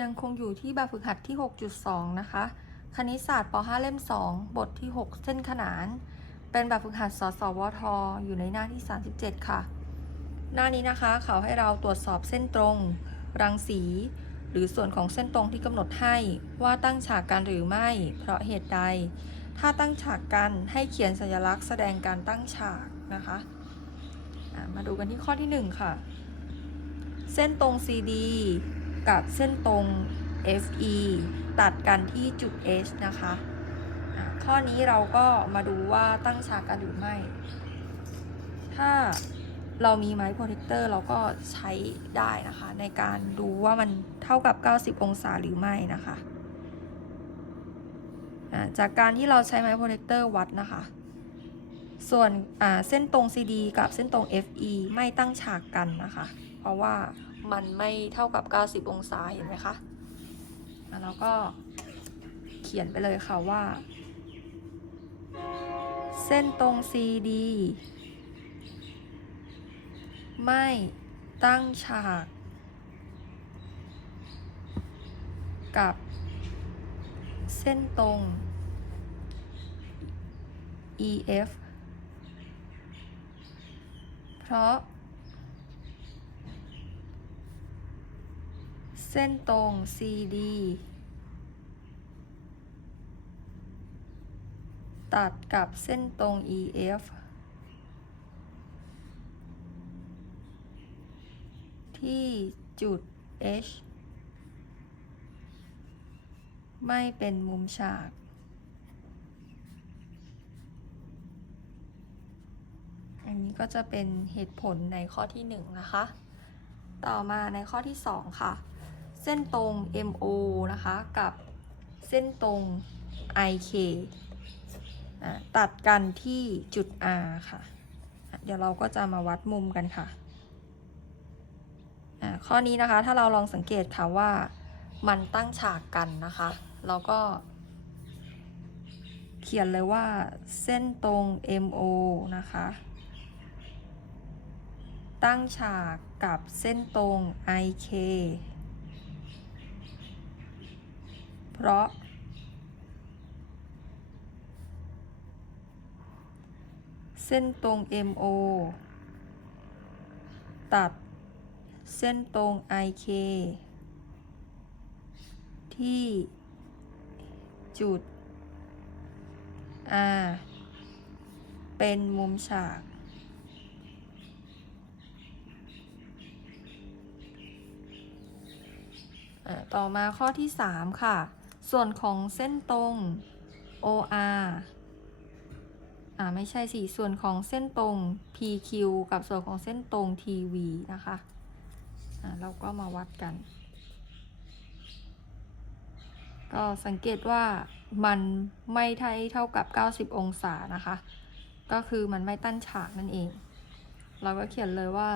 ยังคงอยู่ที่แบบฝึกหัดที่ 6.2 นะคะ คณิตศาสตร์ป .5 เล่ม 2 บทที่ 6 เส้นขนาน เป็นแบบฝึกหัดสสวทอยู่ในหน้าที่ 37 ค่ะ หน้านี้นะคะ เขาให้เราตรวจสอบเส้นตรง รังสี หรือส่วนของเส้นตรงที่กำหนดให้ว่าตั้งฉากกันหรือไม่ เพราะเหตุใด ถ้าตั้งฉากกันให้เขียนสัญลักษณ์แสดงการตั้งฉากนะคะมาดูกันที่ข้อที่ 1 ค่ะ เส้นตรง CD กับเส้นตรง FE ตัดกันที่จุด H นะคะ ข้อนี้เราก็มาดูว่าตั้งฉากกันหรือไม่ ถ้าเรามีไม้โปรเทคเตอร์เราก็ใช้ได้นะคะ ในการดูว่ามันเท่ากับ 90 องศาหรือไม่นะคะอะจากการที่เราใช้ไม้โปรเทคเตอร์วัดนะคะ ส่วนเส้นตรง CD กับเส้นตรง FE ไม่ตั้งฉากกันนะคะ เพราะว่า มันไม่เท่ากับ 90 องศาเห็นไหมคะแล้วก็เขียนไปเลยค่ะว่า เส้นตรง CD ไม่ตั้งฉาก กับ เส้นตรง EF เพราะ เส้นตรง CD ตัดกับเส้นตรง EF ที่จุด H ไม่เป็นมุมฉาก อันนี้ก็จะเป็นเหตุผลในข้อที่ 1 นะคะ ต่อมาในข้อที่ 2 ค่ะ เส้นตรง MO นะคะ กับเส้นตรง IK ตัดกันที่จุด R ค่ะ เดี๋ยวเราก็จะมาวัดมุมกันค่ะ ข้อนี้นะคะถ้าเราลองสังเกตค่ะว่ามันตั้งฉากกันนะคะ เราก็ เขียนเลยว่าเส้นตรง MO นะคะ ตั้งฉากกับเส้นตรง IK เพราะ เส้นตรง MO ตัด เส้นตรง IK ที่จุด R เป็นมุมฉากอะต่อมาข้อที่ 3 ค่ะ ส่วนของเส้นตรง OR อ่าไม่ใช่สิส่วนของเส้นตรง PQ กับส่วนของเส้นตรง TV นะคะอ่าเราก็มาวัดกัน ก็สังเกตว่ามันไม่ไทยเท่ากับ 90 องศานะคะ ก็คือมันไม่ตั้นฉากนั่นเอง เราก็เขียนเลยว่า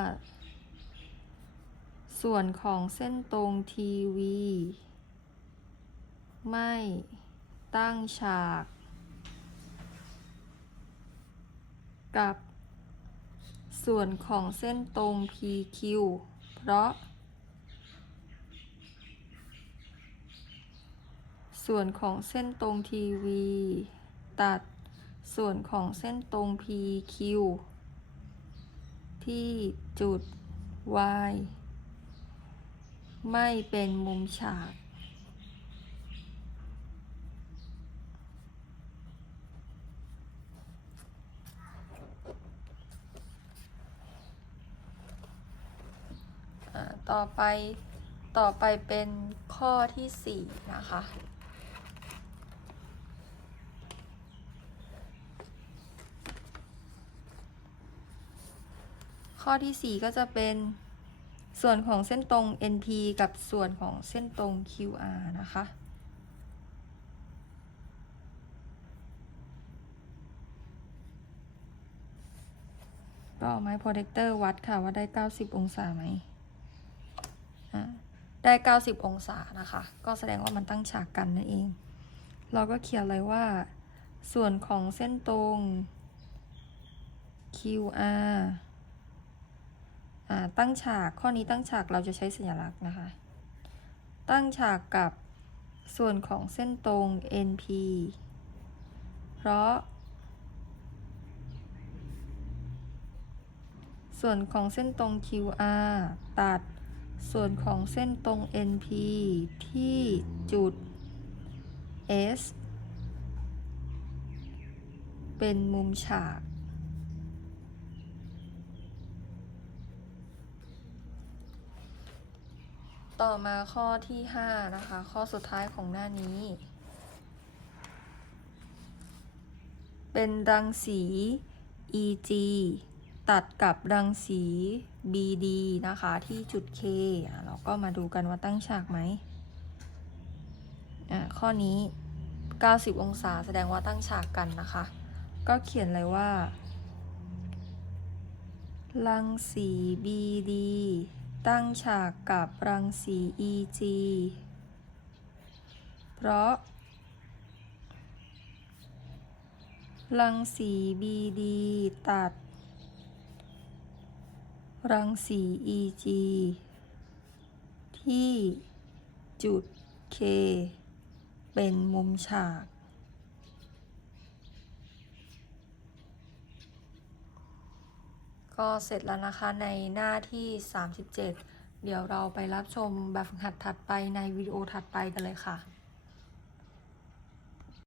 ส่วนของเส้นตรงทีวี ไม่ตั้งฉาก กับ ส่วนของเส้นตรง PQ เพราะ ส่วนของเส้นตรงทีวีตัดส่วนของเส้นตรง PQ ที่จุด Y ไม่เป็นมุมฉาก อ่า ต่อไปต่อไปเป็นข้อที่ 4 นะคะ ข้อที่ 4 ก็จะเป็นส่วนของเส้นตรง NP กับส่วนของเส้นตรง QR นะคะก็เอาไม้โปรเทคเตอร์วัดค่ะว่าได้ 90 องศาไหม ได้ 90 องศานะคะ ก็แสดงว่ามันตั้งฉากกันนั่นเอง เราก็เขียนเลยว่า ส่วนของเส้นตรง QR ตั้งฉากข้อนี้ตั้งฉากเราจะใช้สัญลักษณ์นะคะ ตั้งฉากกับส่วนของเส้นตรง NP เพราะ ส่วนของเส้นตรง QR ตัด ส่วนของเส้นตรง NP ที่จุด S เป็นมุมฉาก ต่อมาข้อที่ 5 นะคะ ข้อสุดท้ายของหน้านี้ เป็นรังสี EG ตัดกับรังสี BD นะคะ ที่จุด K อะเราก็มาดูกันว่าตั้งฉากไหมอะข้อนี้ 90 องศาแสดงว่าตั้งฉากกันนะคะ ก็เขียนเลยว่า รังสี BD ตั้งฉากกับรังสี EG เพราะ รังสี BD ตัด รังสี EG ที่จุด K เป็นมุมฉาก ก็เสร็จแล้วนะคะในหน้าที่ 37 เดี๋ยวเราไปรับชมแบบฝึกหัดถัดไปในวิดีโอถัดไปกันเลยค่ะ